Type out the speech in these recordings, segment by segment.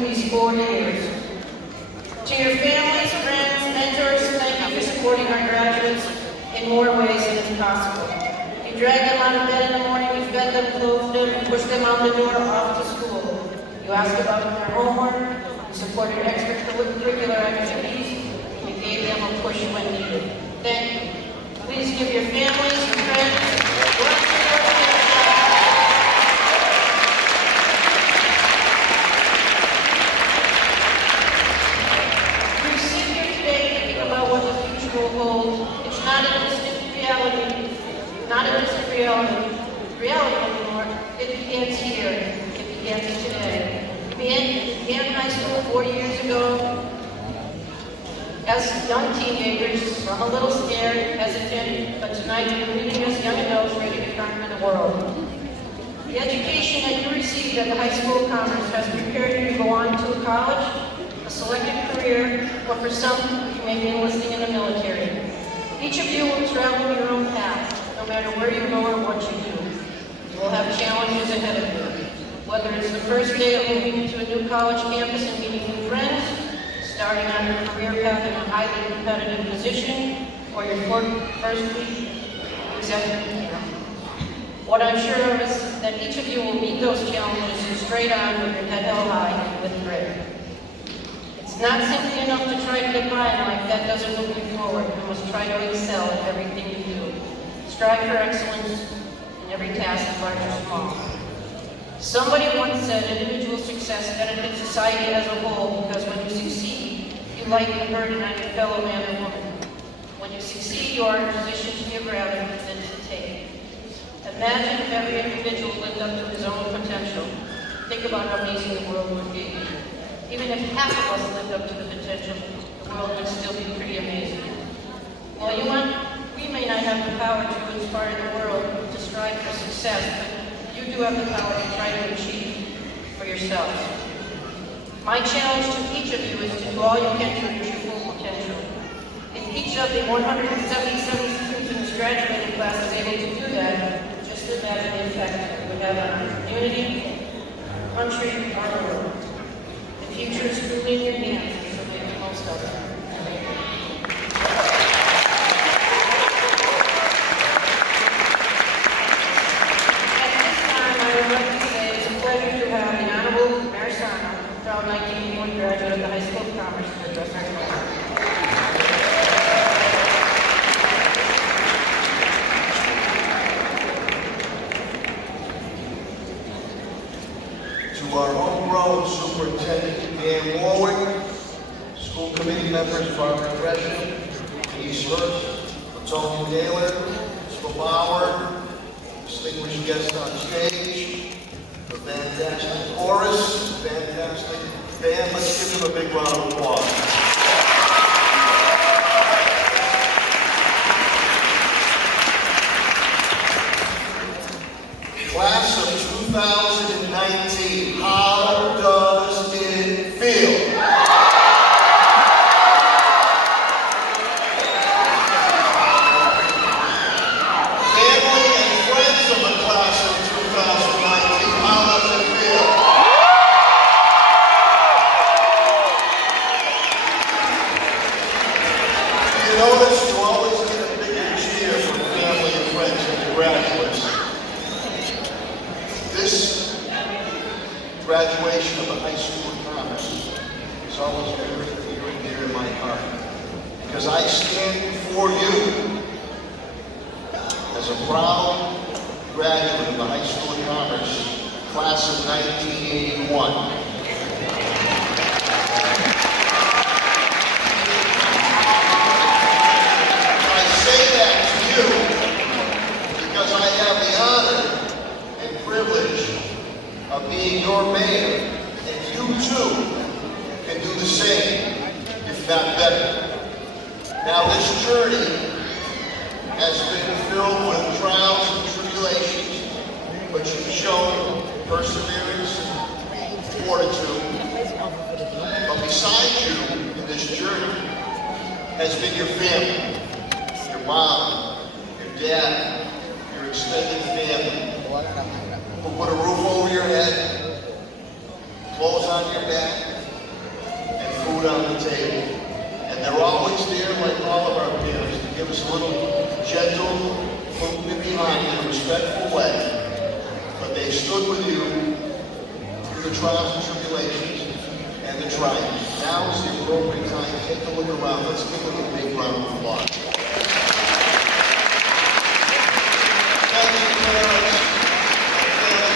through these 4 years. To your families, friends, mentors, thank you for supporting our graduates in more ways than is possible. You dragged them out of bed in the morning, you fed them, clothed them, and pushed them out the door off to school. You asked about their homework, you supported extracurricular activities, and you gave them a push when needed. Thank you. Please give your families, your friends, reality anymore. It begins here. It begins today. It began high school 4 years ago as young teenagers, some a little scared, hesitant, but tonight you're leaving as young adults ready to conquer the world. The education that you received at the High School of Commerce has prepared you to go on to a college, a selected career, or for some, you may be enlisting in the military. Each of you will travel your own path, no matter where you go or what you do. You will have challenges ahead of you. Whether it's the first day of moving to a new college campus and meeting new friends, starting on your career path in a highly competitive position, or your first week executive camp. What I'm sure of is that each of you will meet those challenges straight on with your head held high and with grit. It's not simply enough to try to get by in life. That doesn't move you forward. You must try to excel at everything you do. Strive for excellence in every task, large or small. Somebody once said individual success benefits society as a whole because when you succeed, you lighten the burden on your fellow man or woman. When you succeed, you are in a position to give rather than to take. Imagine if every individual lived up to his own potential. Think about how amazing the world would be. Even if half of us lived up to the potential, the world would still be pretty amazing. Well, we may not have the power to inspire the world to strive for success, but you do have the power to try to achieve for yourselves. My challenge to each of you is to do all you can to reach your full potential. If each of the 177 students in this graduating class is able to do that, just imagine the impact it would have on our community, country, our world. The future is truly in your hands, so make the most of it. At this time, I would like to say it's a pleasure to have the Honorable Mayor Sarno, proud 1981 graduate of the High School of Commerce, to address our class. To our homegrown superintendent, Dan Warwick, school committee members, Barbara Gresham, Denise Hirsch, Tony Naylor, Mr. Bauer, distinguished guests on stage, the fantastic chorus, fantastic band. Let's give them a big round of applause. Class of 2019, how does it feel? Family and friends of the class of 2019, how does it feel? You notice you always get a bigger cheer from family and friends and the graduates. This graduation of the High School of Commerce is always very near and dear to my heart because I stand before you as a proud graduate of the High School of Commerce, class of 1981. I say that to you because I have the honor and privilege of being your mayor, and you too can do the same, if not better. Now this journey has been filled with trials and tribulations, but you've shown perseverance and fortitude. But beside you in this journey has been your family, your mom, your dad, your extended family, who put a roof over your head, clothes on your back, and food on the table. And they're always there, like all of our parents, to give us a little gentle movement behind in a respectful way. But they stood with you through the trials and tribulations and the triumphs. Now is the appropriate time. Take a look around. Let's give them a big round of applause. Thank you, parents.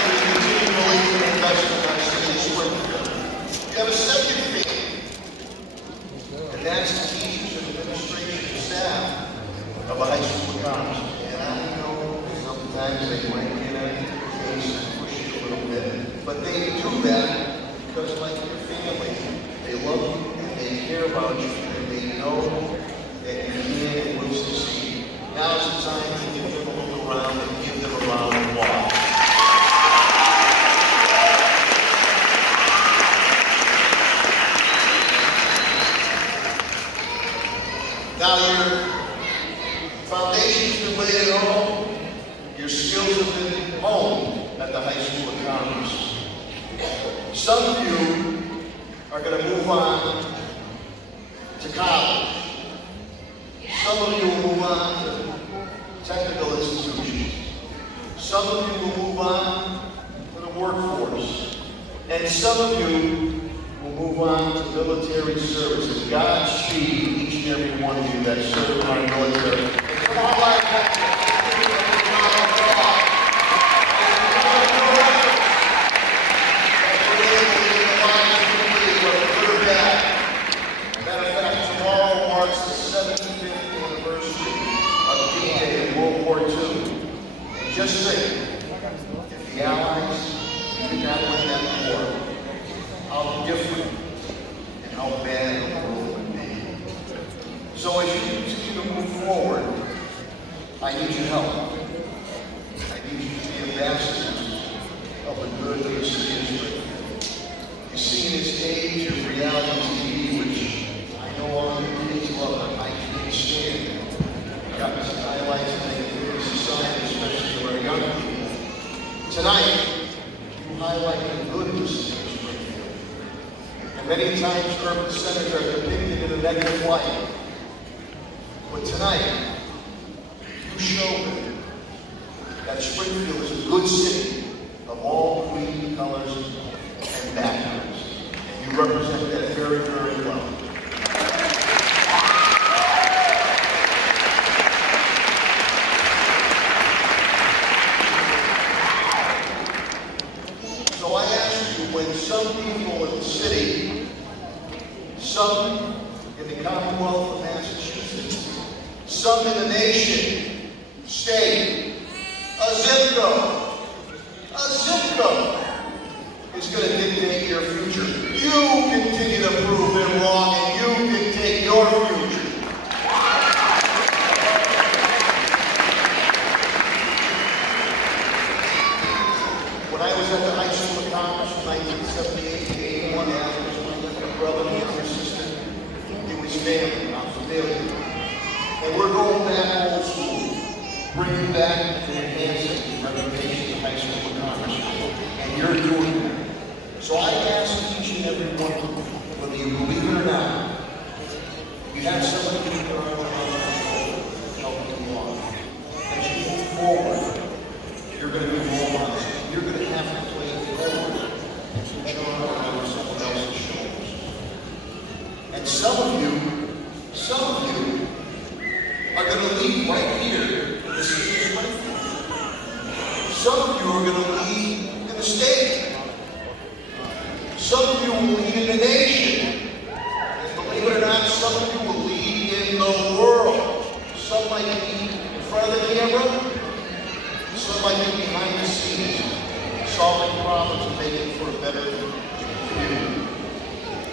We continue to believe in the best of our city of Springfield. You have a second thing, and that's the teachers and administration and staff of a high school of commerce. And I know sometimes they might get out of your case and push you a little bit, but they do that because, like your family, they love you and they care about you and they know that you can and will succeed. Now is the time to give them a look around and give them a round of applause. Now your foundation's been laid at home, your skills have been honed at the High School of Commerce. Some of you are going to move on to college. Some of you will move on to technical institutions. Some of you will move on to the workforce. And some of you will move on to military service. And Godspeed each and every one of you that serve in our military. Come on, like just think, if the Allies did not win that war, how different and how bad the world would be. So as you continue to move forward, I need your help. I need you to be ambassadors of the good of the city of Springfield. You see, in this age of reality TV, which I know all your kids love, and I can't stand it. Got some highlights in society, especially for our young people. Tonight, you highlight the good of the city of Springfield. And many times urban centers are depicted in a negative light. But tonight, you show them that Springfield is a good city of all creed, colors, and backgrounds. And you represent that very, very well. So I ask you, when some people in the city, some in the Commonwealth of Massachusetts, some in the nation, state, a zip code is going to dictate your future. You continue to prove them wrong and you dictate your future. When I was at the High School of Commerce from 1978 to 81, after my brother and younger sister, it was family, I'm familiar. And we're going back old school, bringing back and enhancing the reputation of High School of Commerce. And you're doing that. So I ask each and every one of you, whether you believe it or not, you have somebody who can help you along. As you move forward, you're going to be more honest. You're going to have to play it forward and put your arm around someone else's shoulders. And some of you are going to lead right here in the city of Springfield. Some of you are going to lead in the state. Some of you will lead in the nation. And believe it or not, some of you will lead in the world. Some might be in front of the camera. Some might be behind the scenes, solving problems and making for a better community.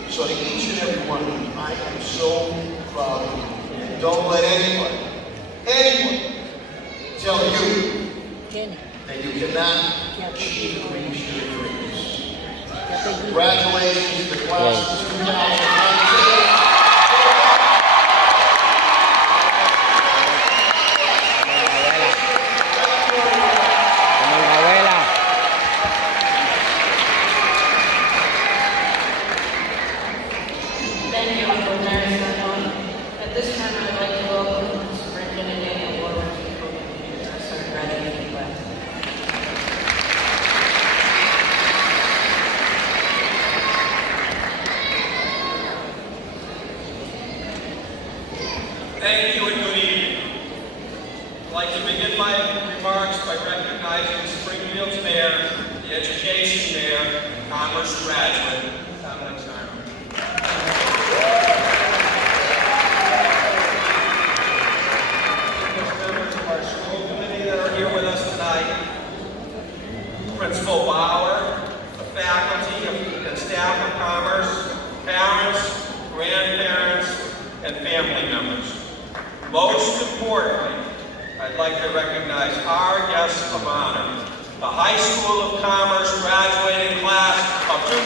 So to each and every one of you, I am so proud of you. And don't let anyone tell you that you cannot achieve or reach your dreams. Congratulations to the class of 2019. I'd like to begin my remarks by recognizing Springfield's mayor, the education mayor, and commerce graduate, Dominic Simon. Members of our school committee that are here with us tonight, Principal Bauer, the faculty and staff of Commerce, parents, grandparents, and family members. Most importantly, I'd like to recognize our guests of honor, the High School of Commerce graduating class of 2009.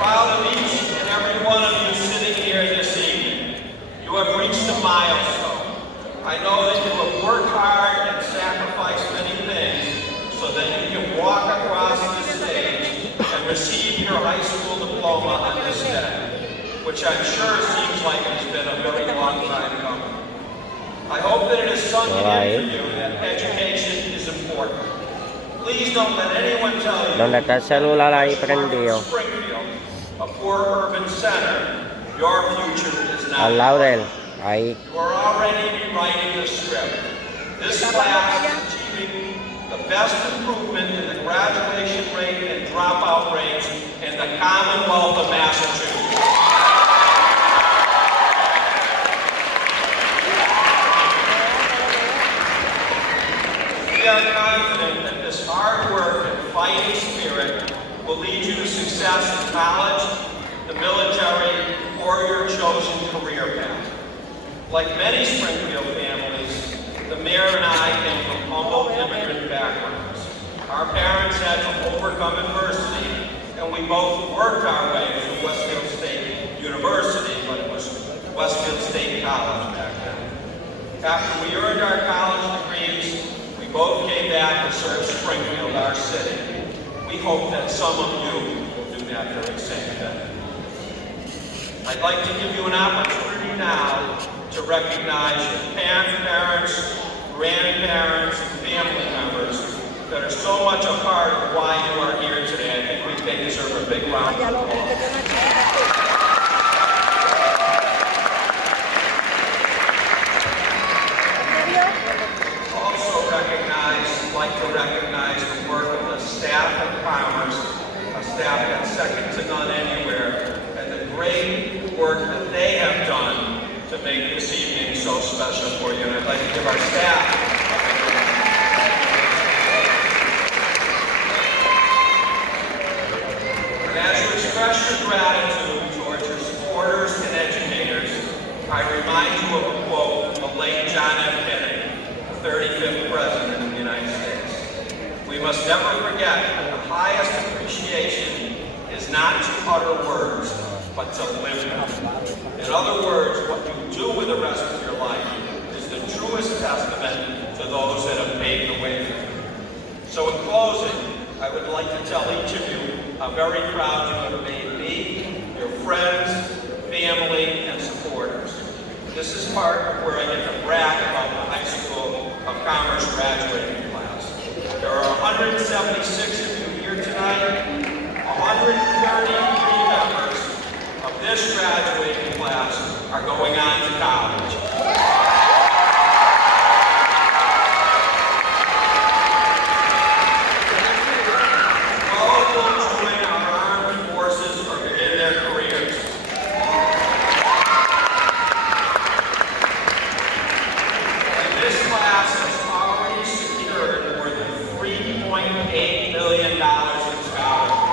Proud of each and every one of you sitting here this evening. You have reached a milestone. I know that you have worked hard and sacrificed many things so that you can walk across this stage and receive your high school diploma on this day, which I'm sure seems like it's been a very long time coming. I hope that it has sunk in for you that education is important. Please don't let anyone tell you Donde está el celular ahí prendido. Springfield, a poor urban center, your future is not. Al lado de él, ahí. You are already rewriting the script. This class is achieving the best improvement in the graduation rate and dropout rates in the Commonwealth of Massachusetts. We are confident that this hard work and fighting spirit will lead you to success in college, the military, or your chosen career path. Like many Springfield families, the mayor and I came from humble immigrant backgrounds. Our parents had to overcome adversity, and we both worked our way through Westfield State University, but it was Westfield State College back then. After we earned our college degrees, we both came back to serve Springfield, our city. We hope that some of you will do that very same thing. I'd like to give you an opportunity now to recognize your parents, grandparents, and family members that are so much a part of why you are here today. I think they deserve a big round of applause. I'd like to recognize the work of the staff of Commerce, a staff that's second to none anywhere, and the great work that they have done to make this evening so special for you. And I'd like to give our staff and as you express your gratitude towards your supporters and educators, I remind you of a quote from the late John F. Kennedy, the 35th President of the United States. We must never forget that the highest appreciation is not to utter words, but to live them. In other words, what you do with the rest of your life is the truest testament to those that have paved the way for you. So in closing, I would like to tell each of you I'm very proud you have made me, your friends, family, and supporters. This is part of where I get to brag about the High School of Commerce graduating class. There are 176 of you here tonight. 133 members of this graduating class are going on to college. All will join our armed forces or begin their careers. And this class has already secured more than $3.8 million in scholarships.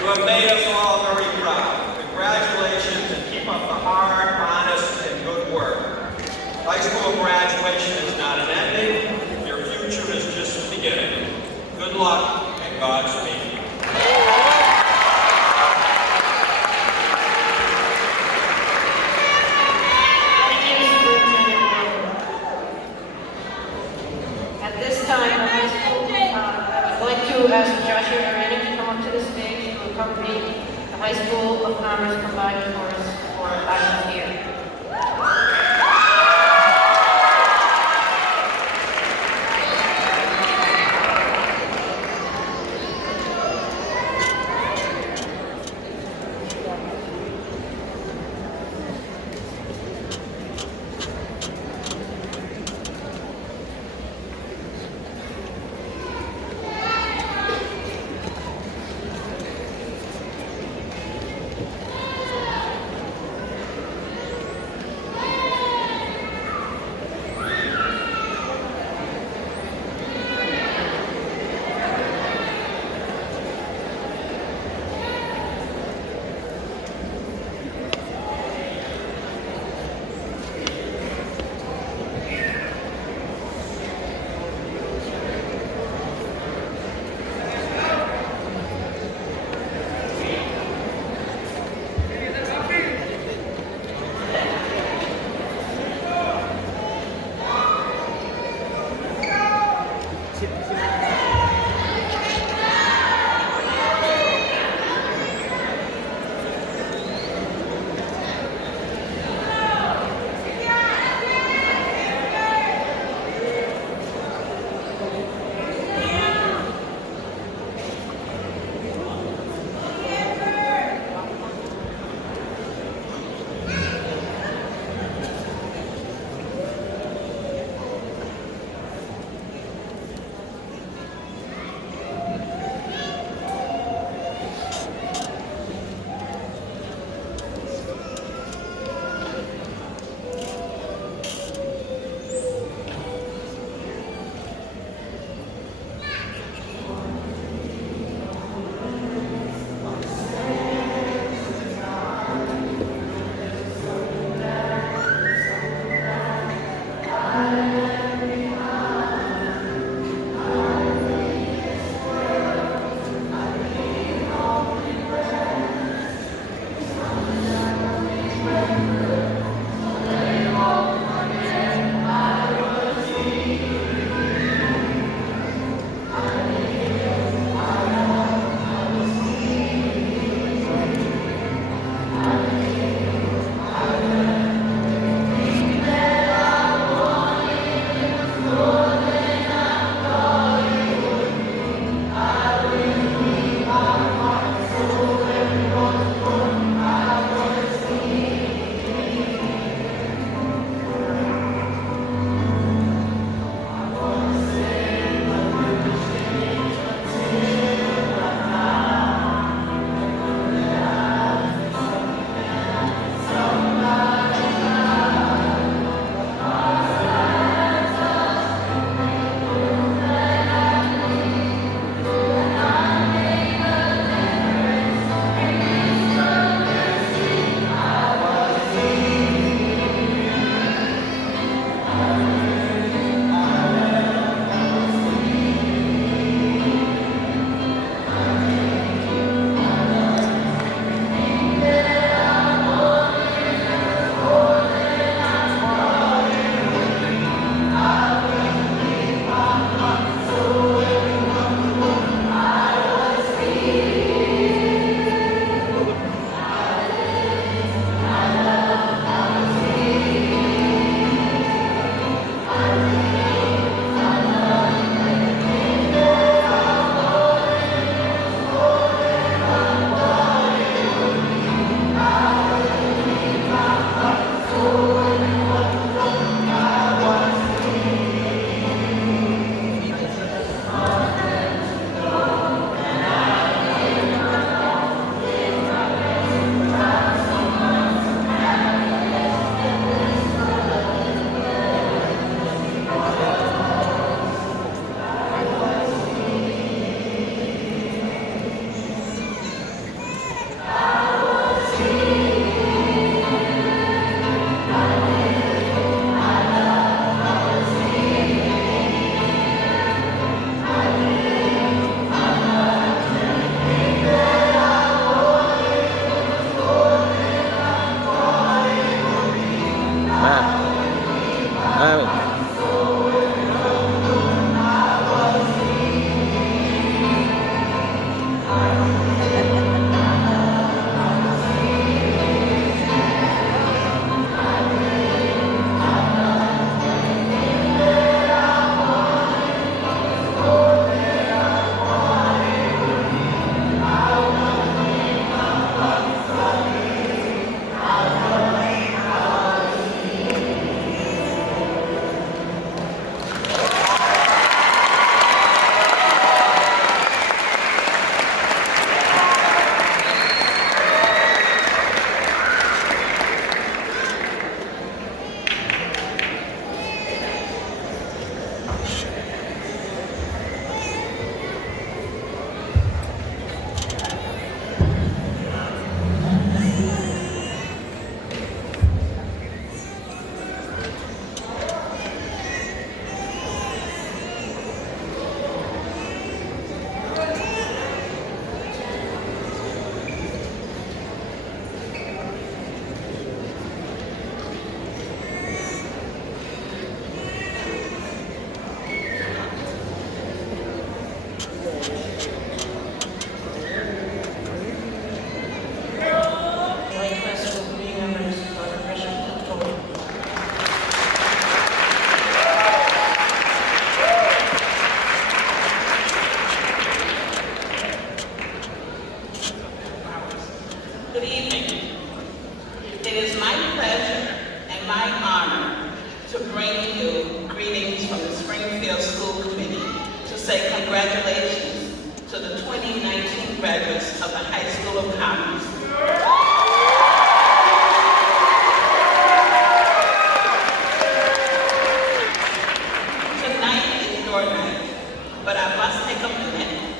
You have made us all very proud. Congratulations, and keep up the hard, honest, and good work. High school graduation is not an ending. Your future is just the beginning. Good luck and Godspeed. At this time, the high school, I would like to ask Joshua Arena to come up to the stage to accompany the High School of Commerce combined chorus for I Was Here. say congratulations to the 2019 graduates of the High School of Commerce. Tonight is your night, but I must take a minute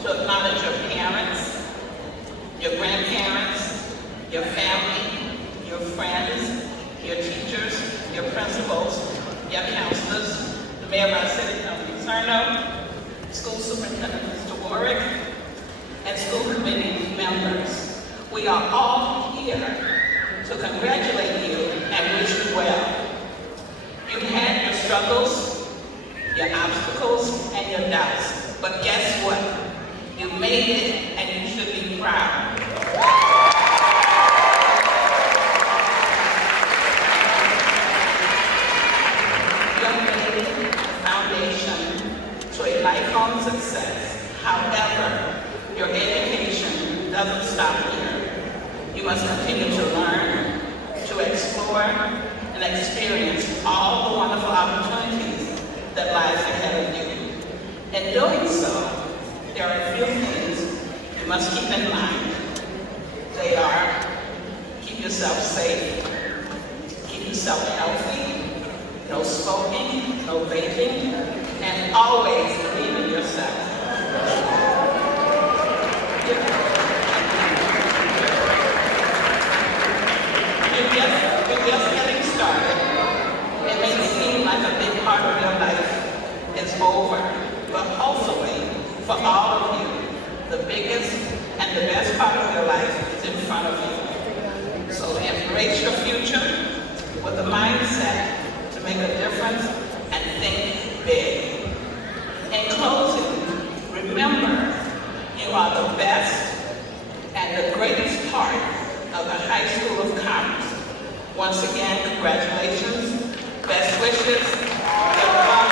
to acknowledge your parents, your grandparents, your family, your friends, your teachers, your principals, your counselors, the mayor of our city, Cerno, school superintendent, Mr. Warwick, and school committee members. We are all here to congratulate you and wish you well. You've had your struggles, your obstacles, and your doubts, but guess what? You made it, and you should be proud. To a lifelong success. However, your education doesn't stop here. You must continue to learn, to explore, and experience all the wonderful opportunities that lies ahead of you. In doing so, there are a few things you must keep in mind. They are, keep yourself safe, keep yourself healthy, no smoking, no vaping, and always believe in yourself. You're just getting started. It may seem like a big part of your life is over, but hopefully, for all of you, the biggest and the best part of your life is in front of you. So embrace your future with the mindset to make a difference and think big. In closing, remember, you are the best and the greatest part of the High School of Commerce. Once again, congratulations, best wishes, good luck.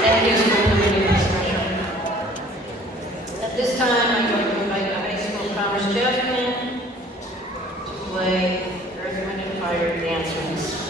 Thank you, school committee discussion. At this time, I'm going to invite the High School of Commerce jazz band to play Earth, Wind, and Fire Dancers.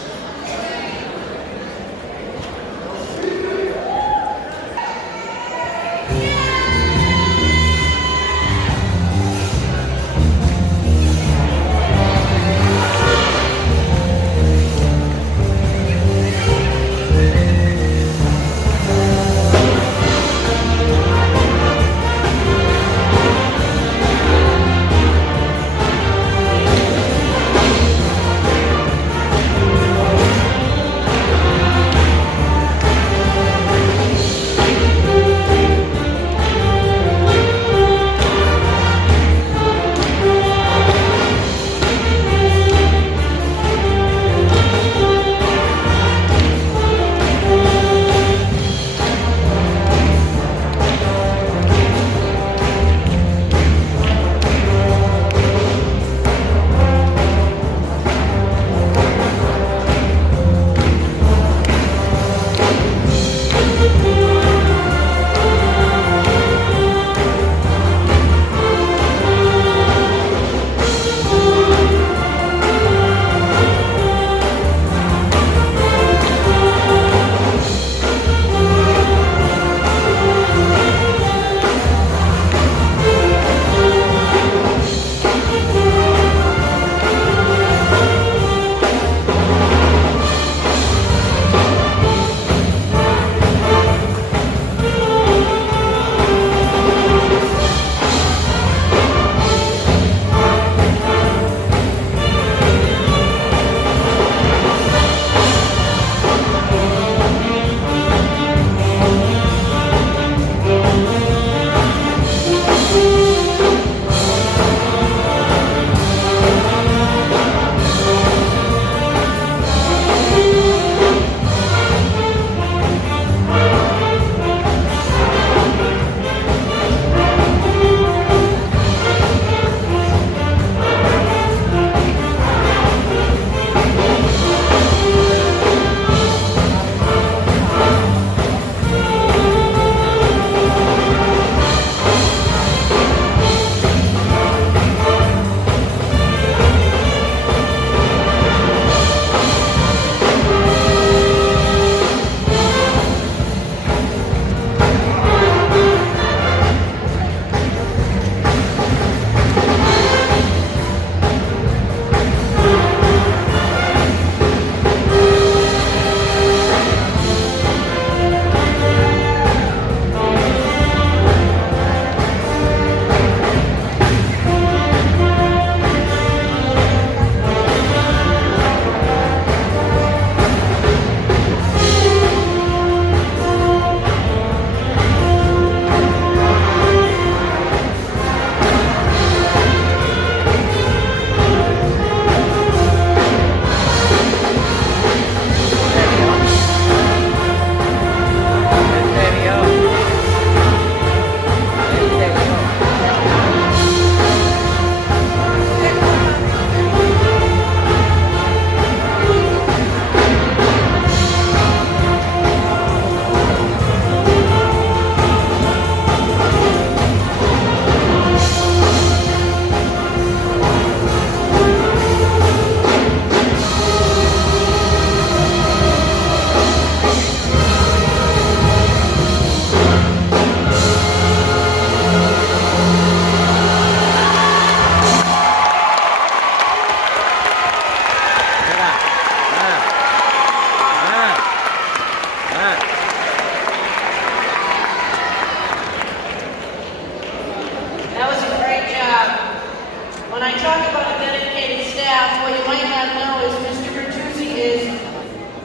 talk about a dedicated staff, what you might not know is Mr. Bertuzzi is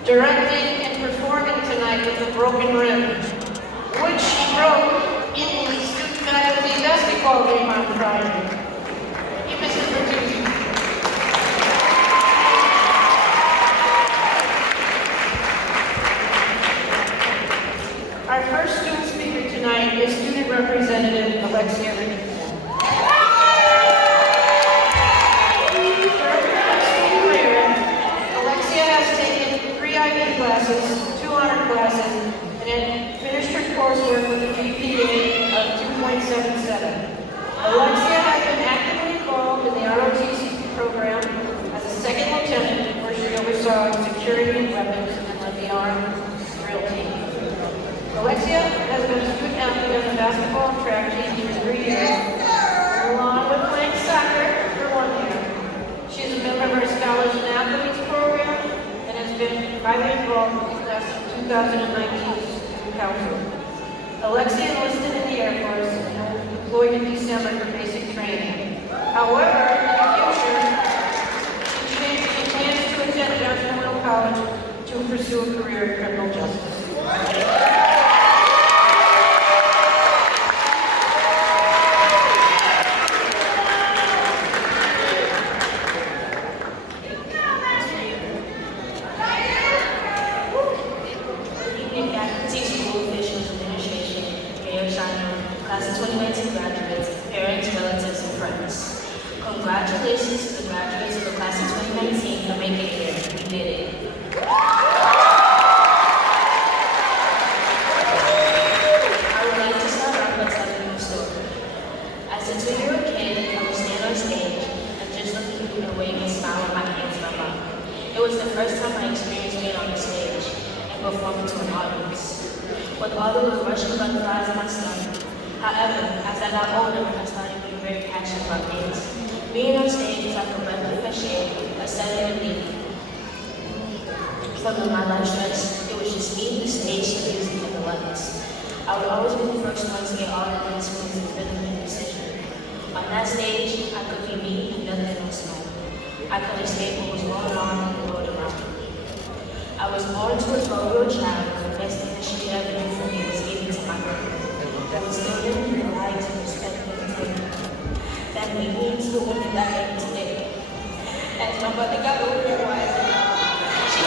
directing and performing tonight with a broken rib, which he broke in the student faculty basketball game on Friday. Thank you, Mrs. Bertuzzi. Our first student speaker tonight is student representative Alexia Rickey. Alexia has taken 3 IB classes, 2 honor classes, and had finished her coursework with a GPA of 2.77. Alexia has been actively involved in the ROTC program as a second lieutenant, where she oversaw security and weapons and led the armed drill team. Alexia has been a student athlete on the basketball and track team for 3 years, along with playing soccer for 1 year. She is a member of our Scholars and Athletes program and has been highly involved with the class of 2019 student council. Alexia enlisted in the Air Force and was deployed in December for basic training. However, in the future, she plans to attend Johnson Will College to pursue a career in criminal justice. Class of 2019 graduates, parents, relatives, and friends. Congratulations to the graduates of the class of 2019 for making it here. We did it. I would like to start off by telling you a story. As a 2-year-old kid, I would stand on stage and just look at people and wave and smile with my hands in my mouth. It was the first time I experienced being on the stage and performing to an audience. With all the rushing butterflies in my stomach. However, as I got older, I started being very passionate about dance. Being on stage is like a breath of fresh air, a sudden relief. From my life stress, it was just me, the stage, the music, and the lights. I would always be the first one to get all the dance moves and rhythm and precision. On that stage, I could be me and nothing else known. I could escape what was going on in the world around me. I was born to a 12-year-old child, and the best thing that she could ever do for me was give me to my mother. That was still living the lives and respect and integrity. That made me into the woman that I am today. As my mother got older and wiser, she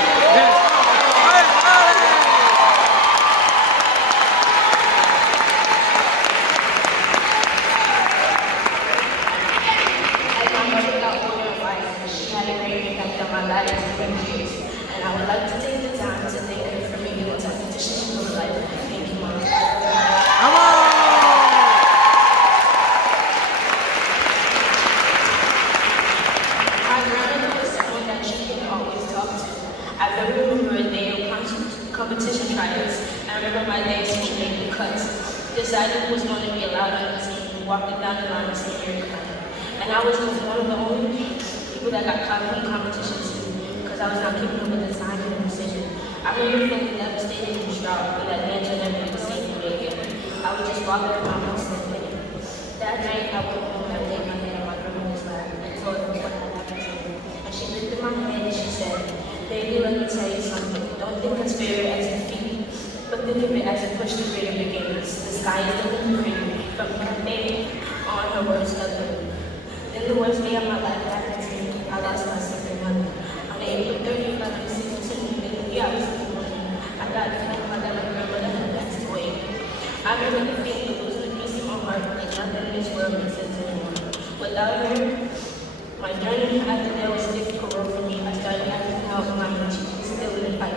had a great impact on my life and years. And I would like to take the time to thank her for making the tough decisions in my life. Thank you, Mom. My grandmother was someone that she could always talk to. I very remember a day of competition tryouts. I remember my days when she made the cuts. Decided who was going to be allowed on the team, walking down the line and saying, "Here cut." And I was one of the only people that got caught in the competition too, because I was not keeping up with the time and the precision. I remember feeling devastated and distraught, but that man should never be seen me again. I would just walk around my house and think. That night, I went home and laid my head on my grandmother's lap and told her what had happened to me. And she lifted my hand and she said, "Baby, let me tell you something. Don't think of failure as defeat, but think of it as a push to greater beginnings. The sky is the limit for you." From that day on, her words stuck with me. Then the worst day of my life happened to me. I lost my second mother. On April 30th, 1962, I was 21. I got to find out that my grandmother had passed away. I remember the feeling of losing a piece of my heart and nothing in this world makes sense anymore. Without her, my journey after that was a difficult road for me. I started having to help my mom still in the fight,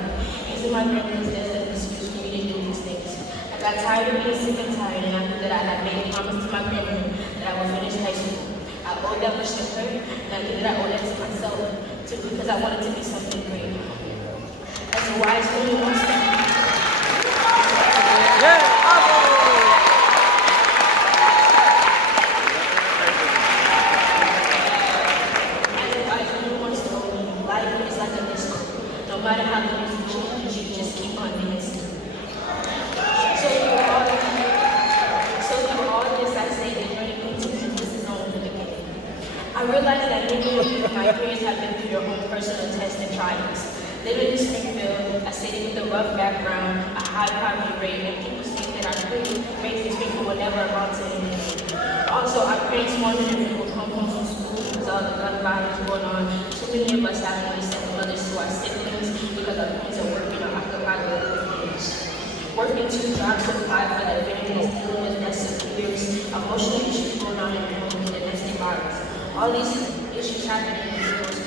using my grandmother's death as an excuse for me to do these things. I got tired of being sick and tired, and after that, I had made a promise to my grandmother that I would finish high school. I owed that much to her, and I knew that I owed that to myself, too, because I wanted to be something great. As a wise woman wants to be. Life is like a disco. No matter how the music changes, you just keep on dancing. So through all this, I say the journey continues. This is only the beginning. I realize that many of you, my peers have been through your own personal tests and trials. Living in Springfield, a city with a rough background, a high poverty rate, and people say that our raising Springfield will never amount to anything. Also, our parents wanted that we would come home from school because all the gun violence going on. So many of us have to send brothers to our siblings because our parents are working or occupied with other things. Working 2 jobs to provide for their families, dealing with deaths of peers, emotional issues going on in the home with domestic violence. All these issues happen in the schools.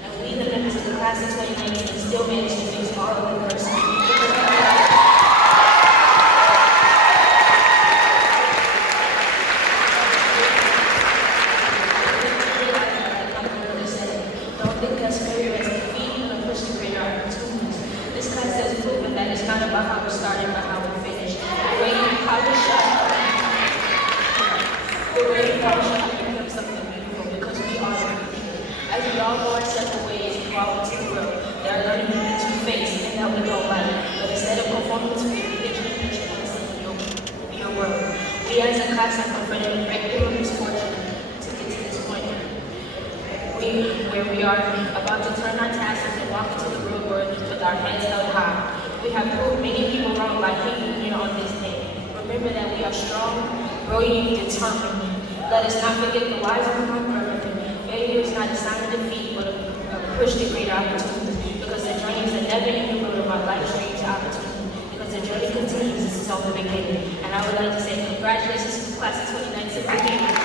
And we, the members of the class of 2019, still manage to face all of the adversity. Don't think that's failure as a defeat or push to greater opportunities. This class has proven that it's not about how we started, but how we finish. The way how we become something beautiful because we are people. As we all go our separate ways and follow to the road, there are learning to face and that we don't like. But instead of conforming to it, we get to the picture and see your world. We as a class have confronted a great deal of misfortune to get to this point. Where we are about to turn our tassels and walk into the real world with our heads held high. We have proved many people wrong by being here on this day. Remember that we are strong, brilliant, determined. Let us not forget the lives of our brother. Failure is not a sign of defeat, but a push to greater opportunities. Because the journey is a never-ending road of our life's dreams to opportunity. Because the journey continues, this is only the beginning. And I would like to say congratulations to the class of 2019 for being here.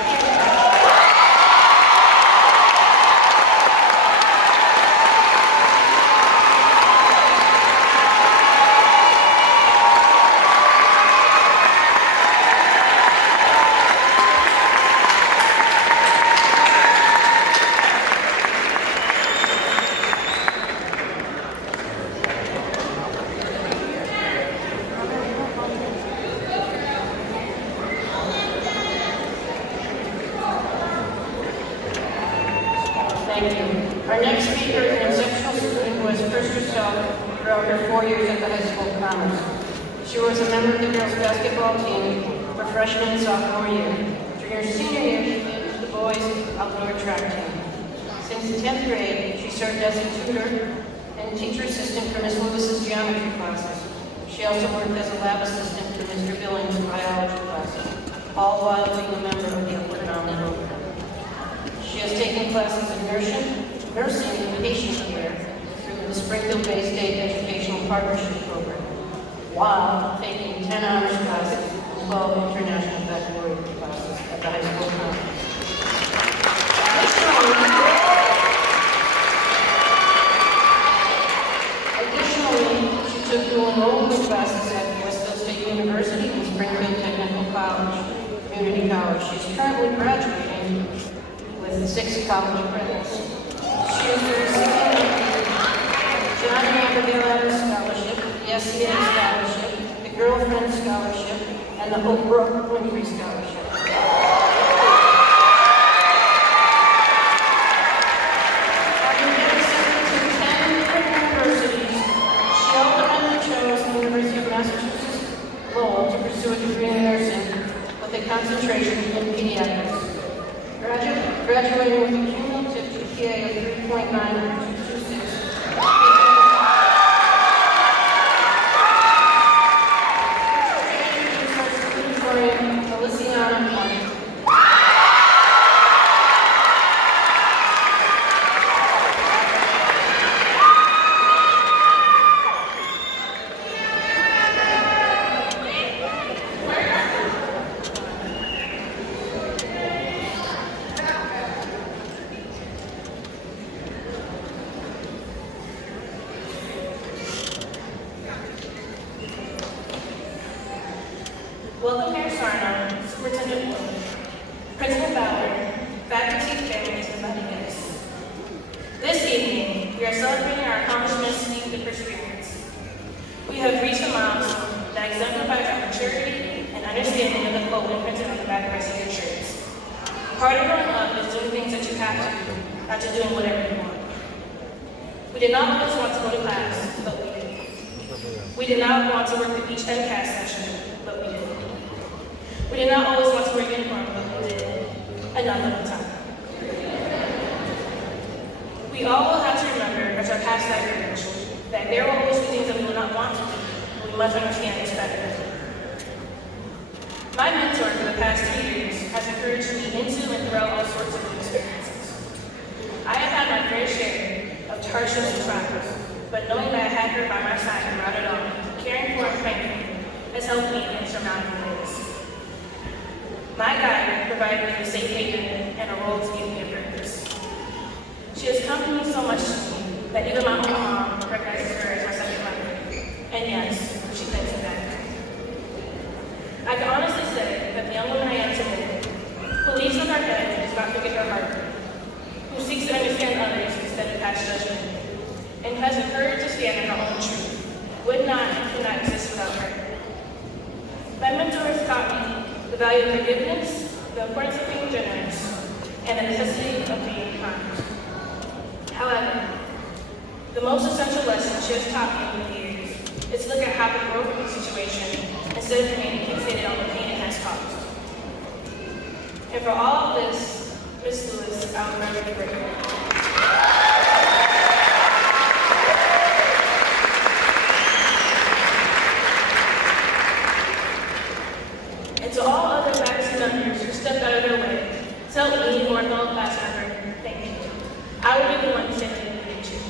Thank you. Our next speaker is an exceptional student who has pushed herself throughout her 4 years at the High School of Commerce. She was a member of the girls' basketball team for freshman and sophomore year. During her senior year, she managed the boys' outdoor track team. Since the 10th grade, she served as a tutor and teacher assistant for Ms. Lewis's geometry classes. She also worked as a lab assistant for Mr. Billings' biology classes, all while being a member of the Upward Bound program. She has taken classes in nursing and patient care through the Springfield-based State Educational Partnership Program, while taking 10 honors classes and 12 international baccalaureate classes at the high school conference. Additionally, she took dual enrollment classes at Westfield State University and Springfield Technical College, Community College. She's currently graduating with 6 college credits. She is the recipient of the John Abigail Adams Scholarship, the SCA Scholarship, the Girlfriend Scholarship, and the Oprah Winfrey Scholarship. After being accepted to 10 different universities, she ultimately chose the University of Massachusetts Lowell to pursue a degree in nursing with a concentration in pediatrics. Graduating with a cumulative GPA of 3.926. Welcome, Mayor Sarno, Superintendent Wood, Principal Ballard, faculty, families, and invited guests. This evening, we are celebrating our accomplishments, youth, and perseverance. We have reached a milestone that exemplifies our maturity and understanding of the quote imprinted on the back of our senior shirts. Part of growing up is doing things that you have to do, not just doing whatever you want. We did not always want to go to class, but we did. We did not want to work the each MCAS session, but we did. We did not always want to wear uniform, but we did. Another time. We all will have to remember, as our past life coach, that there will always be things that we will not want to do, but we must understand this better. My mentor for the past 2 years has encouraged me into and throughout all sorts of new experiences. I have had my fair share of hardships and trials, but knowing that I had her by my side throughout it all, caring for and praying for me, has helped me in insurmountable ways. My guide provided me a safe haven and a role to give me a purpose. She has come to me so much that even my own mom recognizes her as my second mother. And yes, she thanks me back. I can honestly say that the young woman I am today, who leads with her head and does not forget her heart, who seeks to understand others instead of pass judgment, and has the courage to stand in her own truth, would not and could not exist without her. My mentor has taught me the value of forgiveness, the importance of being generous, and the necessity of being kind. However, the most essential lesson she has taught me over the years is to look at how to grow from the situation instead of remaining fixated on the pain it has caused. And for all of this, Ms. Lewis, I will never be grateful. And to all other faculty members who stepped out of their way to help me or a fellow class member, thank you. I will be the one to say that you did too.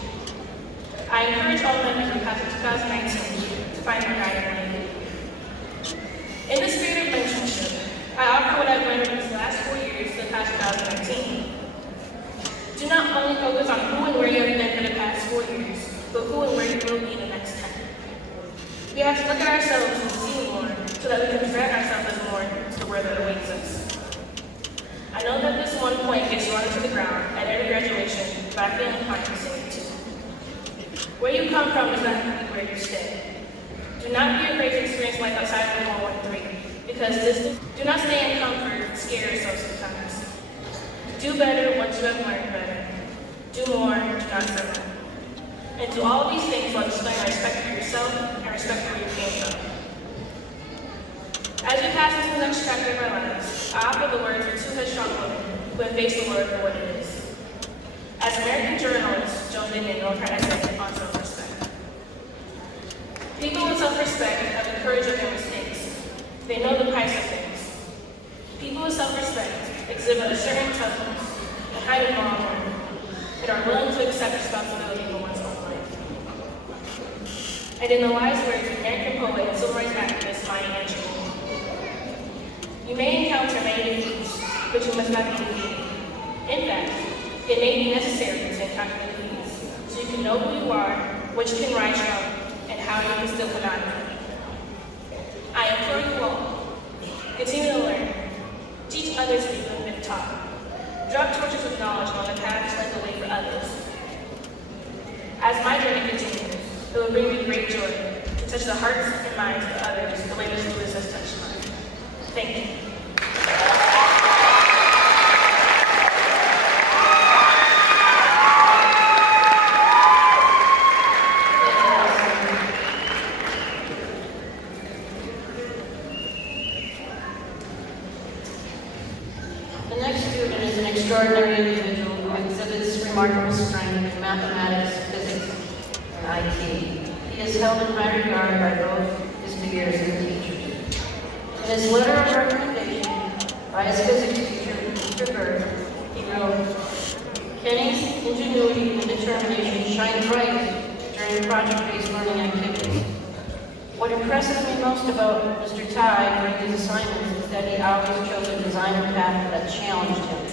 I encourage all members of class of 2019 to find their guiding light. In the spirit of mentorship, I offer what I've learned in these last 4 years to the class of 2019. Do not only focus on who and where you have been for the past 4 years, but who and where you will be the next 10. We have to look at ourselves and see more so that we can drag ourselves as more to the world that awaits us. I know that this one point gets run to the ground at every graduation, but I feel inclined to say it too. Where you come from does not have to be where you stay. Do not be afraid to experience life outside of 113, because do not stay in comfort, scare yourself sometimes. Do better once you have learned better. Do more, do not settle. And do all of these things while displaying respect for yourself and respect for where you came from. As we pass into the next chapter of our lives, I offer the words of 2 headstrong women who have faced the world for what it is. As American journalists, Joan Didion wrote her essay on self-respect. People with self-respect have the courage of their mistakes. They know the price of things. People with self-respect exhibit a certain toughness, a kind of honor, and are willing to accept responsibility for one's own life. And in the wise words of American poet and civil rights activist Maya Angelou, you may encounter many defeats, but you must not be defeated. In fact, it may be necessary to encounter defeats, so you can know who you are, what you can rise from, and how you can still come out of it. I implore you all, continue to learn, teach others what you have been taught, drop torches of knowledge on the paths led the way for others. As my journey continues, it will bring me great joy to touch the hearts and minds of others the way Ms. Lewis has touched mine. Thank you. The next student is an extraordinary individual who exhibits remarkable strength in mathematics, physics, and IT. He is held in high regard by both his peers and teachers. In his letter of recommendation by his physics teacher, Mr. Bird, he wrote, Kenny's ingenuity and determination shine bright during project-based learning activities. What impresses me most about Mr. Ty during his assignments is that he always chose a designer path that challenged him.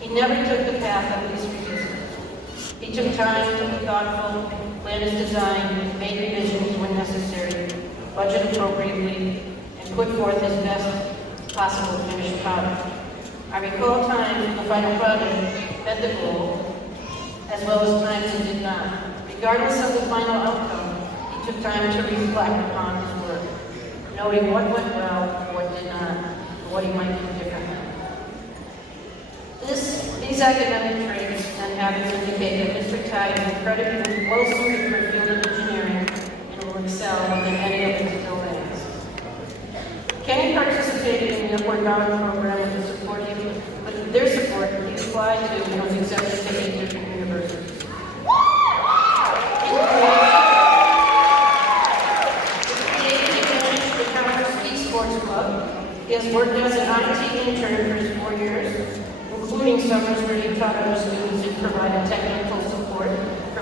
He never took the path of least resistance. He took time to be thoughtful, plan his design, made revisions when necessary, budget appropriately, and put forth his best possible finished product. I recall times when the final product met the goal, as well as times it did not. Regardless of the final outcome, he took time to reflect upon his work, noting what went well, what did not, and what he might do differently. These academic traits and habits indicate that Mr. Ty is incredibly well suited for a field of engineering and will excel within any of his domains. Kenny participated in the Upward Bound program with their support, he applied to and was accepted to 8 different universities.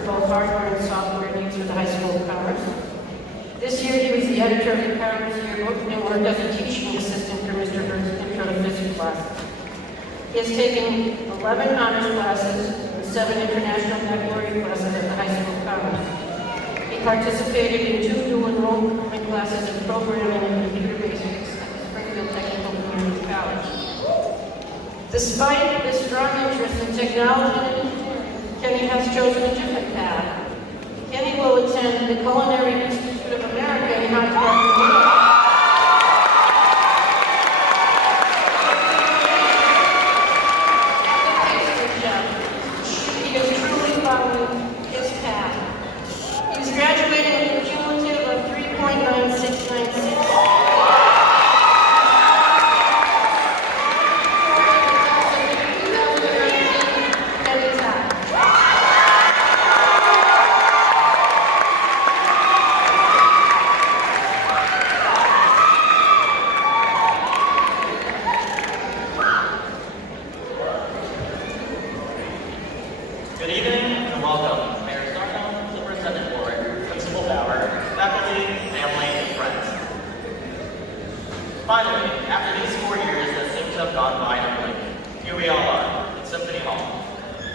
both hardware and software needs for the High School of Commerce. This year, he was the editor of the Commerce Yearbook and worked as a teaching assistant for Mr. Hurt's intro to physics classes. He has taken 11 honors classes and 7 international baccalaureate classes at the High School of Commerce. He participated in 2 dual enrollment classes in programming and computer basics at the Springfield Technical Community College. Despite his strong interest in technology and engineering, Kenny has chosen a different path. Kenny will attend the Culinary Institute of America in Hyde Park, New York. He is truly following his path. He's graduating with a cumulative of 3.9696. Good evening and welcome, Mayor Starkholm, Superintendent Warwick, Principal Bauer, faculty, family, and friends. Finally, after these 4 years that seem to have gone by in a blink, here we all are at Symphony Hall.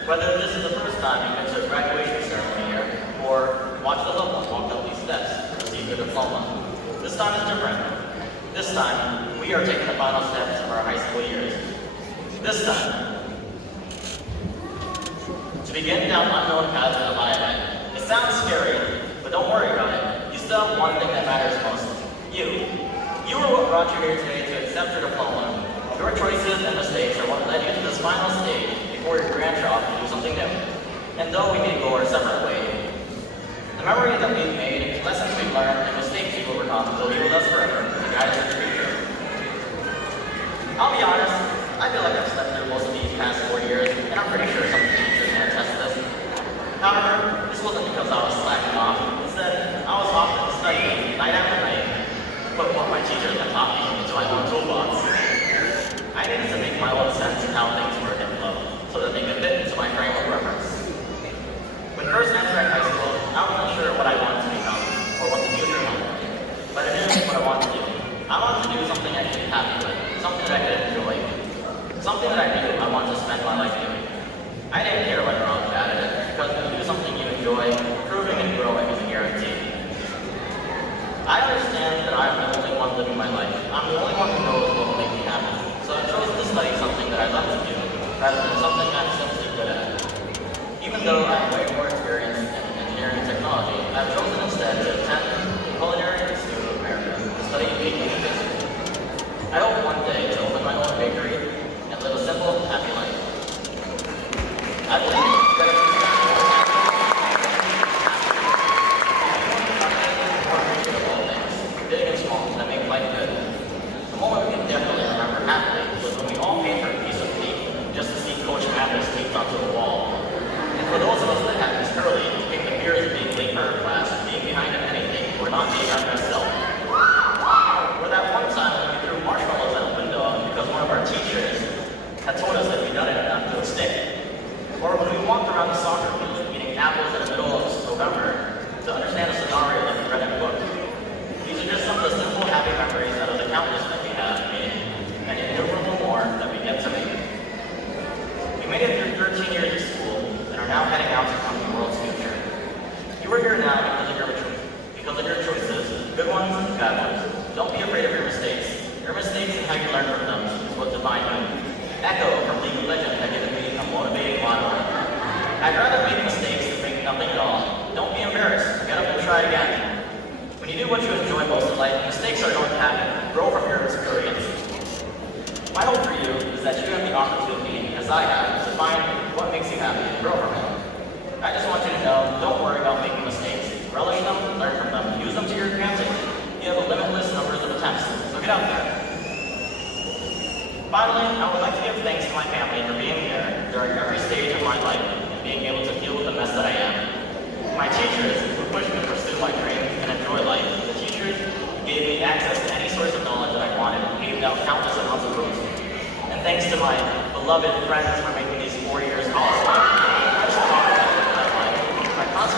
Whether this is the first time you've been to a graduation ceremony here, or watch the loved one walk up these steps to receive their diploma, this time is different. This time, we are taking the final steps of our high school years. This time, to begin down unknown paths in a viaduct. It sounds scary, but don't worry about it. You still have one thing that matters most. You. You are what brought you here today to accept your diploma. Your choices and mistakes are what led you to this final stage before you branch off to do something new. And though we may go our separate ways, the memories that we've made, lessons we've learned, and mistakes we've overcome will be with us forever to guide us in the future. I'll be honest, I feel like I've slept through most of these past 4 years, and I'm pretty sure some teachers can attest to this. However, this wasn't because I was slacking off. Instead, I was often studying night after night, put what my teachers had taught me into my own toolbox. I needed to make my own sense of how things work and flow, so that they could fit into my frame of reference. When first entering high school, I wasn't sure what I wanted to become, or what the future held. But I knew what I wanted to do. I wanted to do something I could be happy with, something that I could enjoy, something that I knew I wanted to spend my life doing. I didn't care whether I was bad at it, because when you do something you enjoy, improving and growing is a guarantee. I understand that I'm the only one living my life. I'm the only one who knows what will make me happy. So I chose to study something that I love to do, rather than something I'm simply good at. Even though I have way more experience in engineering and technology, I've chosen instead to attend the Culinary Institute of America to study baking and pastry. I hope one day to open my own bakery and live a simple, happy life. I believe that if we spend more time of all things, big and small, that make life good. The moment we can definitely remember happily was when we all paid for a piece of cake just to see Coach Mathis taped onto a wall. And for those of us that had this early, picked the fears of being late for our class, being behind on anything, or not being our best self. Or that one time when we threw marshmallows out the window because one of our teachers had told us that we'd done it enough to stick. Or when we walked around the soccer field eating apples in the middle of November to understand a scenario that we read in a book. These are just some of the simple, happy memories out of the countless that we have made, and innumerable more that we get to make. We made it through 13 years of school and are now heading out to become the world's future. You are here now because of your choices, good ones and bad ones. Don't be afraid of your mistakes. Your mistakes and how you learn from them is what define you. Echo from League of Legends had given me a motivating motto. I'd rather make mistakes than make nothing at all. Don't be embarrassed. Get up and try again. When you do what you enjoy most in life, mistakes are going to happen. Grow from your experience. My hope for you is that you have the opportunity, as I have, to find what makes you happy and grow from it. I just want you to know, don't worry about making mistakes. Relish them, learn from them, use them to your advantage. You have a limitless number of attempts, so get out there. Finally, I would like to give thanks to my family for being there during every stage of my life and being able to deal with the mess that I am. My teachers who pushed me to pursue my dreams and enjoy life. The teachers who gave me access to any source of knowledge that I wanted and paved out countless amounts of roads. And thanks to my beloved friends for making these 4 years possible. My constant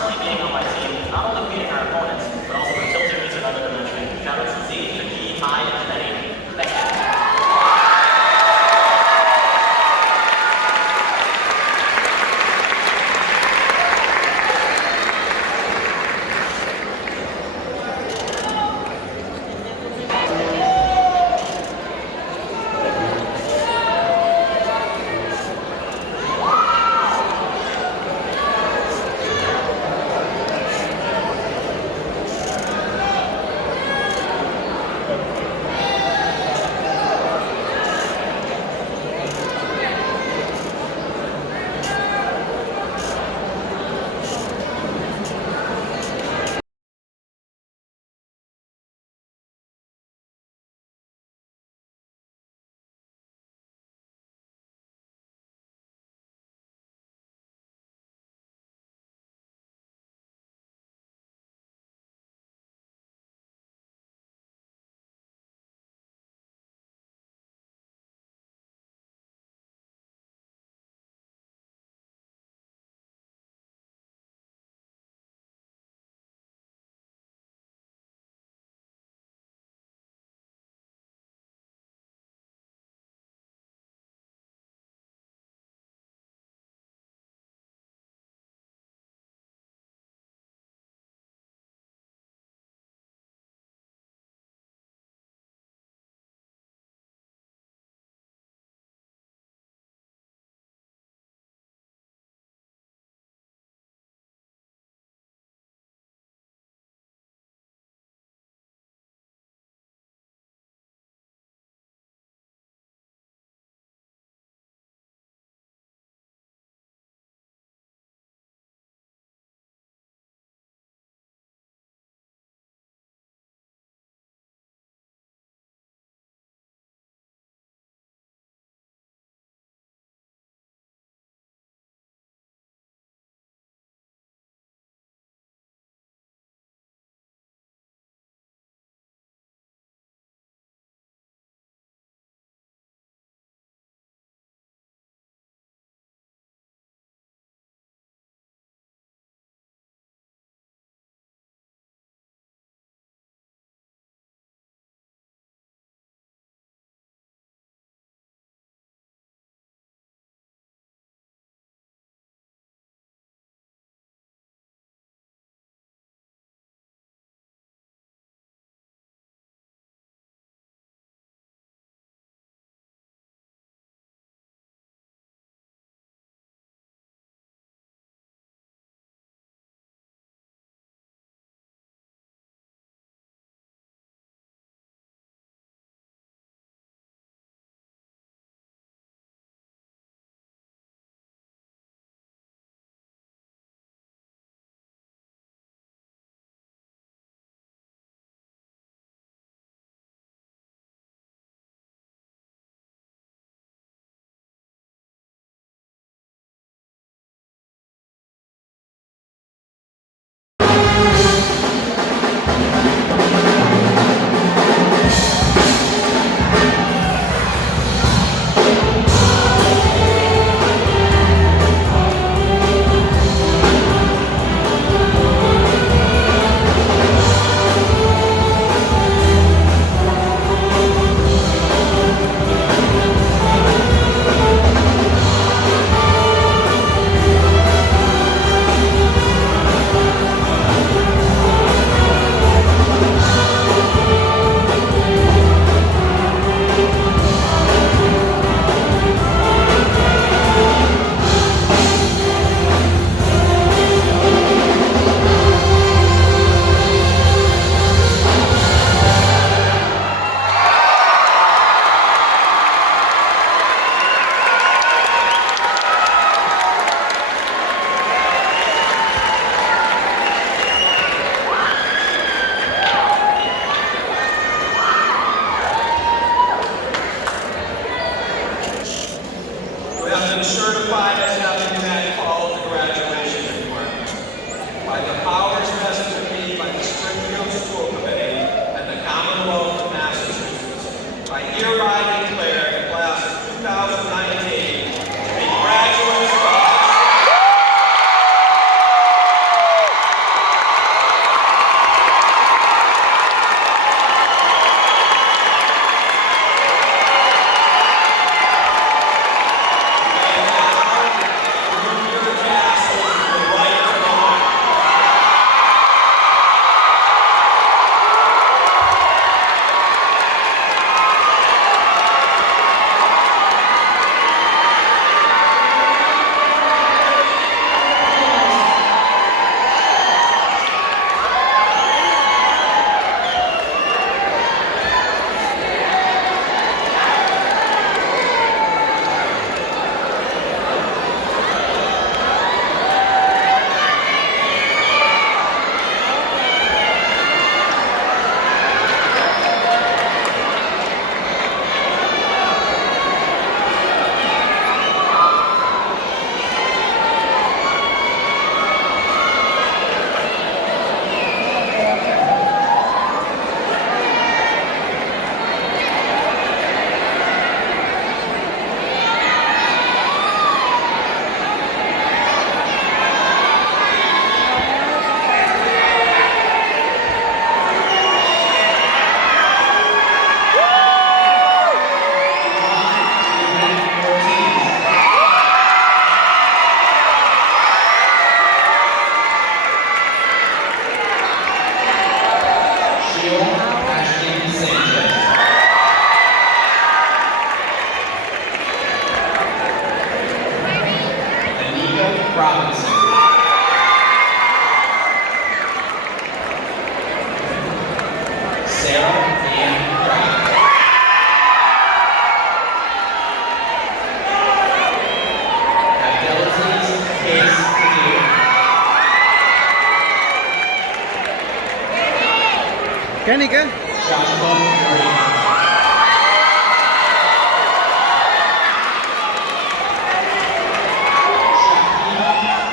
Kenny, Ken. Joshua Green.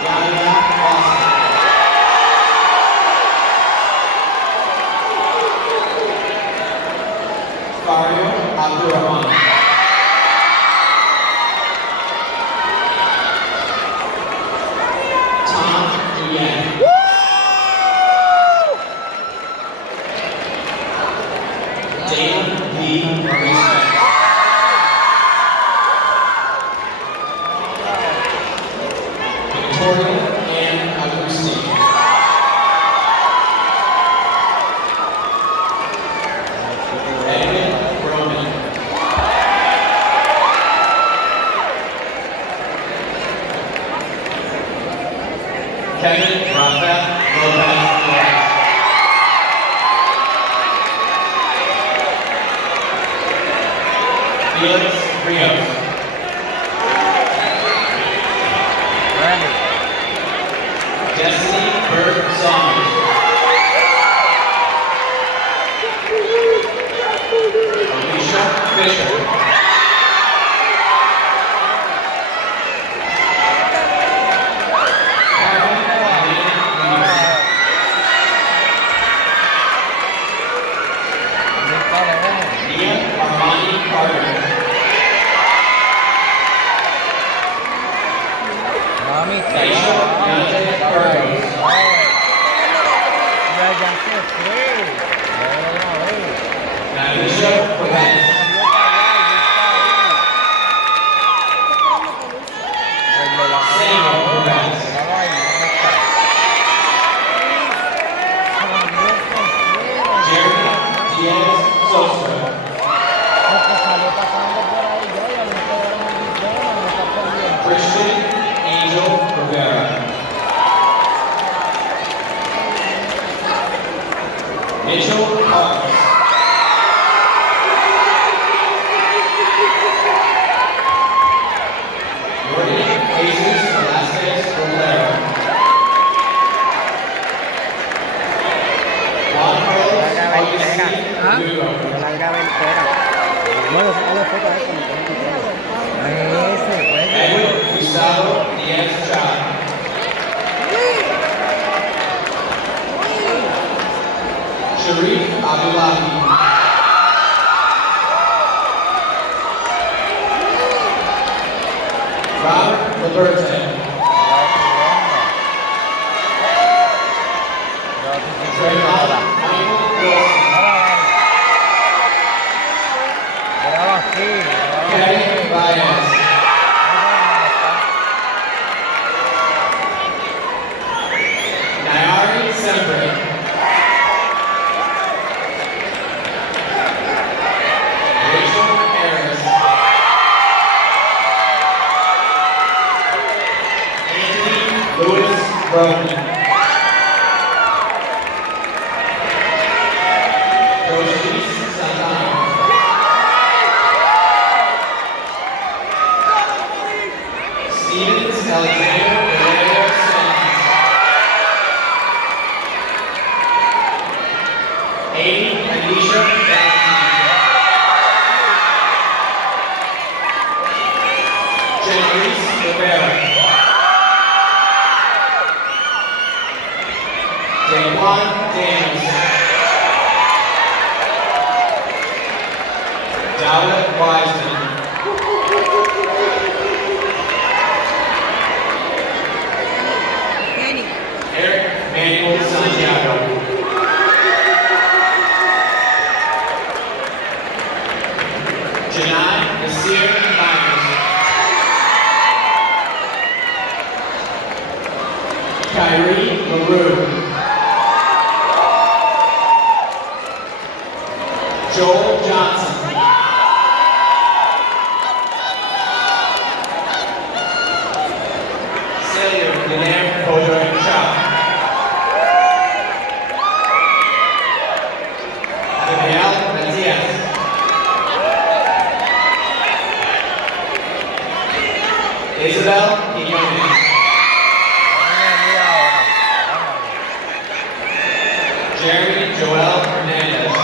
Yaya Austin. Fario Abdurrahman. Tom Yen. Dana Lee Marisa. Victoria Ann Agusti. Edwin Roman. Kevin Rafael Lopez Flores. Felix Rios. Destiny Bird Saunders. Alicia Fisher. Kevin Lynn Weaver. Nia Armani Carter. Mami, Aisha Yante Burgos. Nanisha Perez. Samuel Perez. Jeremy Diaz Sostra. Christian Angel Rivera. Mitchell Parks. Jordan Jesus Velasquez Romero. Juan Carlos Augustine Lugo. Walang gawin pera. Bueno, sacale foto a eso. Ese, pues. Edwin Gustavo Diaz Chad. Sharif Abdullahi. Robert Liberte. Trayvon Michael Wilson. Kevin Baez. Nayari Sempre. Rachel Harris. Anthony Lewis Roman. Rosalice Santana. Stevens Alexander Guerrero Santos. Amy Alicia Valentine. Janice Rivera. Daquan Daniels. Dowda Wiseman. Eric Manuel Santiago. Janai Nasir Myers. Kyrie LaRue. Joel Johnson. Celia Linaire Bodoy Chop. Abigail Matias. Isabel Quiñones. Jeremy Joel Hernandez.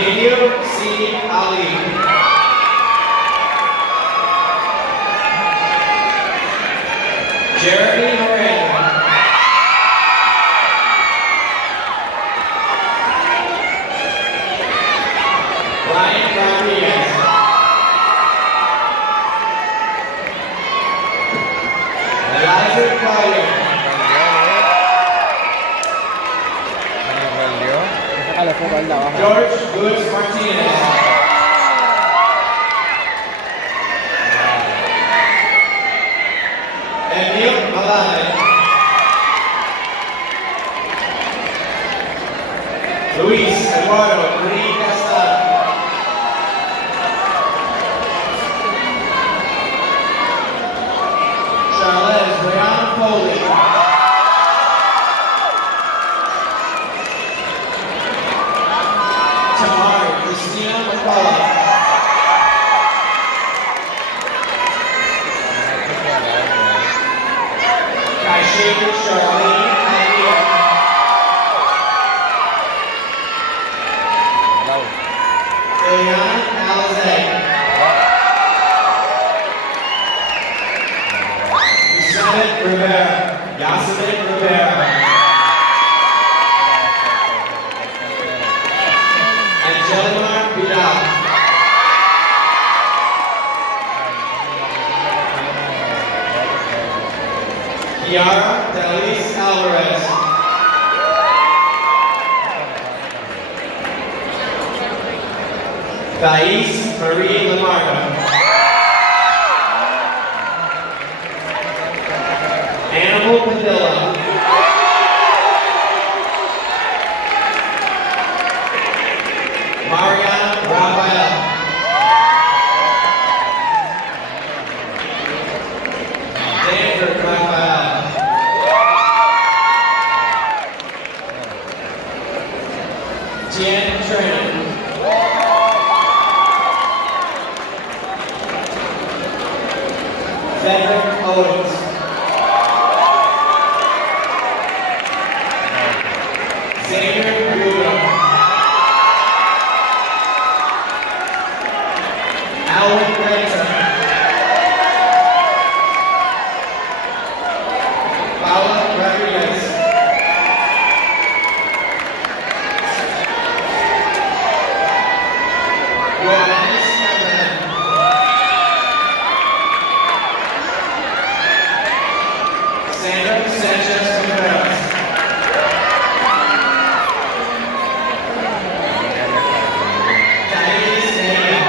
Nadir C. Ali. Jeremy Miranda. Ryan Rodriguez. Elijah Claudio. Sa kalafukan daw ako. George Lewis Martinez. Emil Malay. Luis Eduardo Green Castan. Charles Rayon Foley. Tamari Christina McCullough. Kaishir Charlene Aguirre. Ileana Alize. Yusanet Rivera. Yasanet Rivera. Angelimar Vidal. Kiara Delis Alvarez. Thais Marie Lamarca. Animal Padilla. Mariana Raphael. Danford Raphael. Jan Tran. Frederick Owens. Xavier Ruda. Alan Renter. Paula Rodriguez. Johannes Cameron. Sandra Sanchez Contreras. Diane Snee.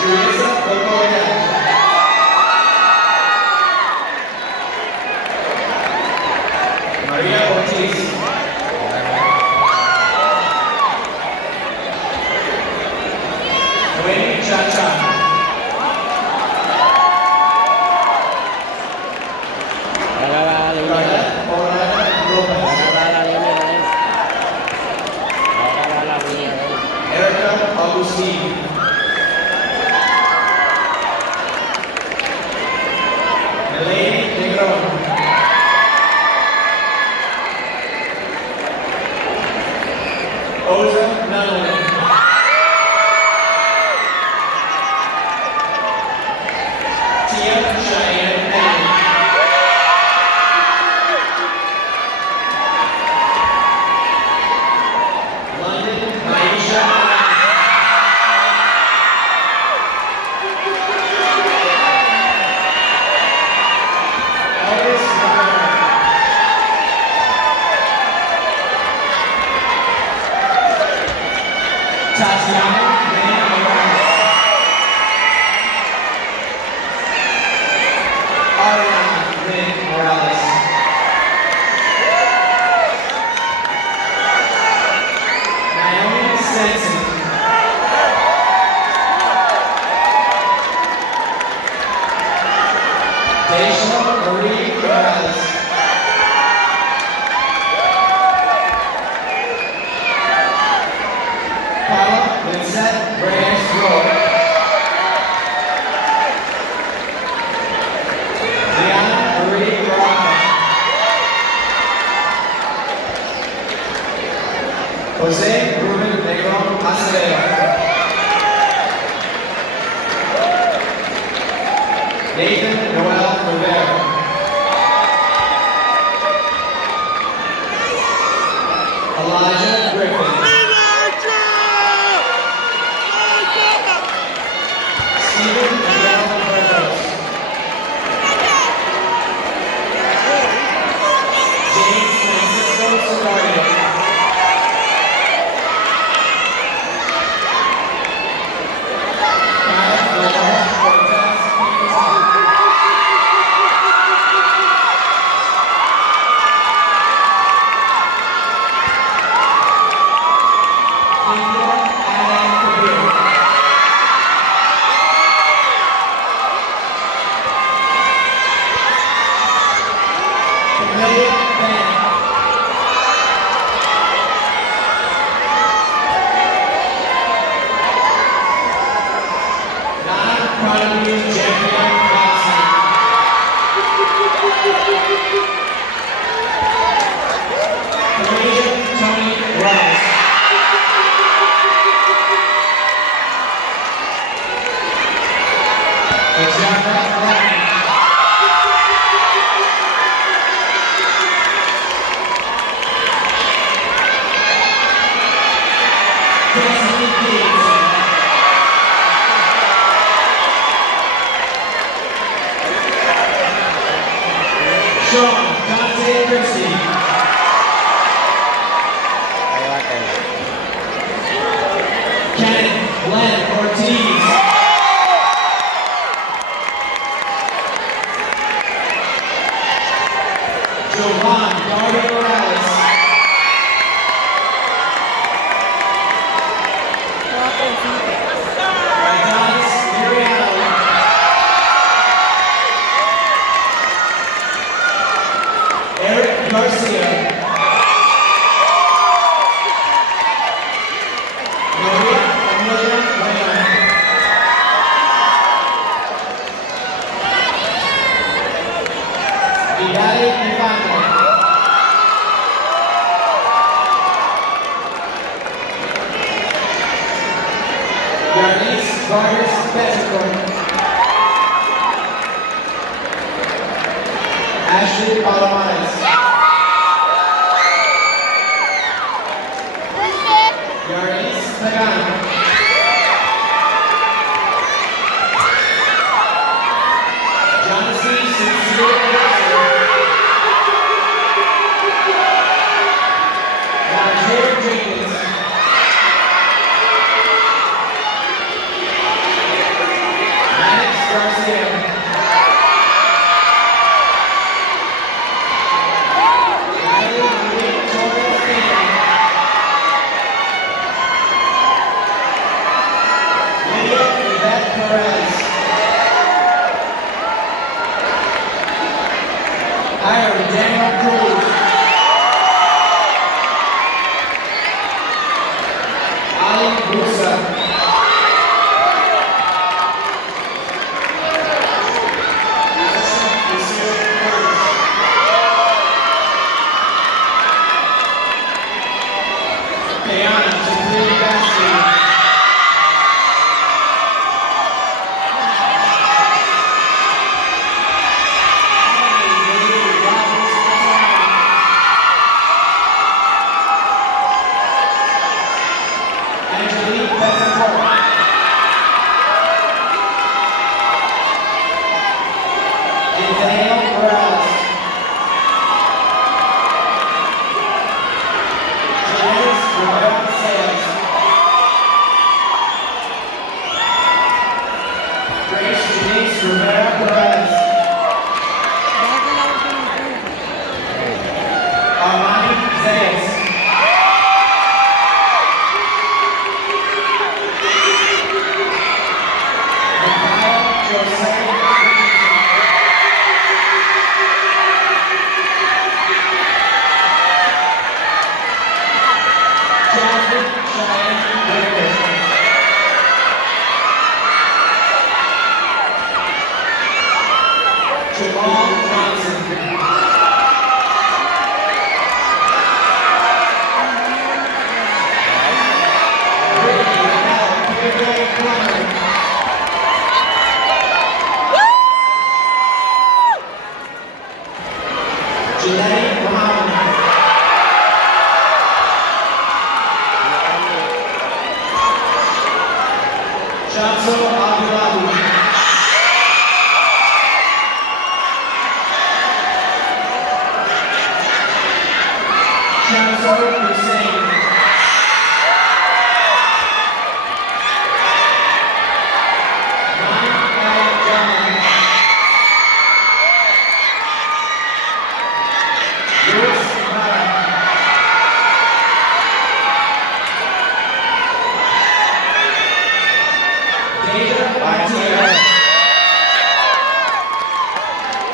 Teresa Okoya. Maria Ortiz. Wayne Chacha. Lalala, Garnet Orana Lopez. Erica Augustine. Elaine Negron. Oza Nunley. Tia Cheyenne Penny. London Maisha. Elvis Rivera. Tatiana Lynn Morales. Ariana Lynn Morales. Naomi Sensen. Deja Marie Morales. Paula Vincent Reyes Rowe. Diana Marie Garofalo. Jose Ruben Negro Acevedo. Nathan Noel Rivera. Elijah Griffin. Stephen Miguel Burgos. James Francisco Sagario. Kyle Lamar Cortez Peterson. Cynthia Adam Kabir. Camille Ben. Non-prodigy Jeffrey Dawson. Comedian Tony Ross. Example Ryan. Destiny Deeds. Sean Dante Christie. Hawakan. Kenneth Glenn Ortiz. Jovan Darby Morales. Adonis Miriano. Eric Garcia. Maria Amelia Leon. Vidali Infante. Yarnis Vargas Betancourt. Ashley Palomares. Yarnis Pagano. Jonathan Sincere Garcia. Roger Jenkins. Max Garcia. Riley Marie Torres King. Lydia Yvette Perez. Ira Daniel Cruz. Ali Busa. Madison Lucille Curtis. Kayana Tiffany Basti. David Roberts Patton. Janae Muhammad. Shamso Abdullahi. Shamso Hussein.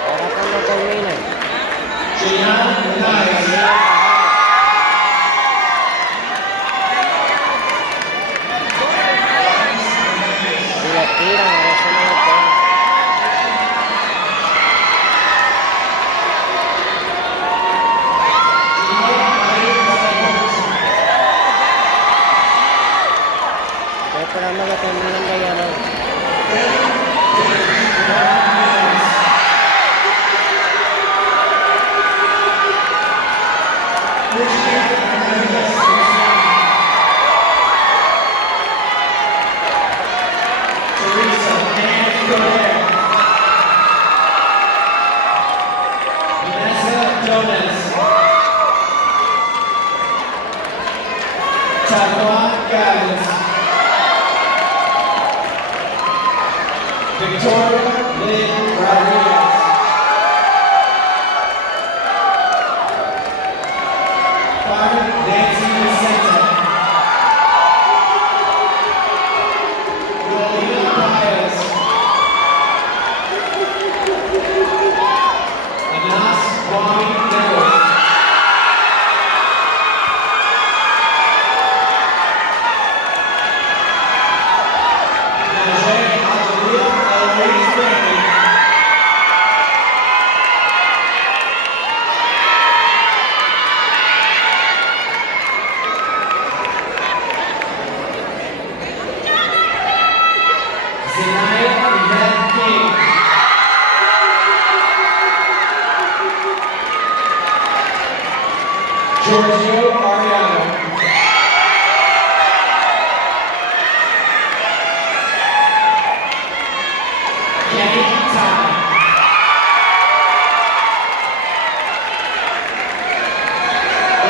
Para kang nagkaminan. Tira-tira, nasa mga ito. Kaya para mga kaminan kaya lang. Victoria Lynn Rodriguez. Carmen Nancy Vicente. Rolina Baez. Anas Kwame Nichols. Najee Adelia Eloise Brantley. Zenaya Yvette King. Giorgio Ariano. Kenny Ty.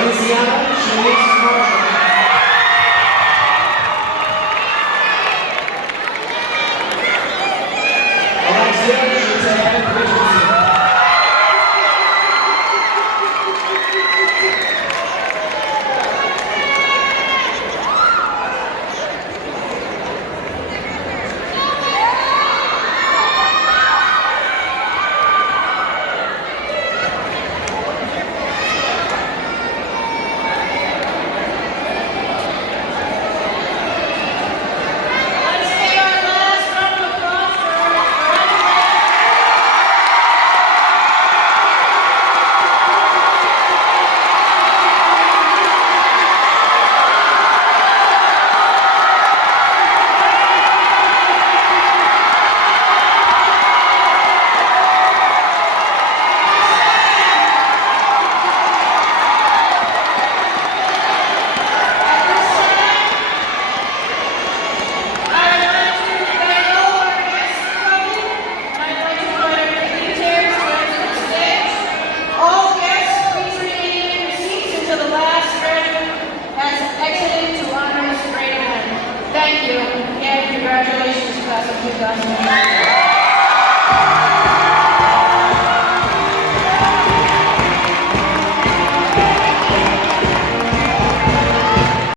Louisiana Shanice Marshall.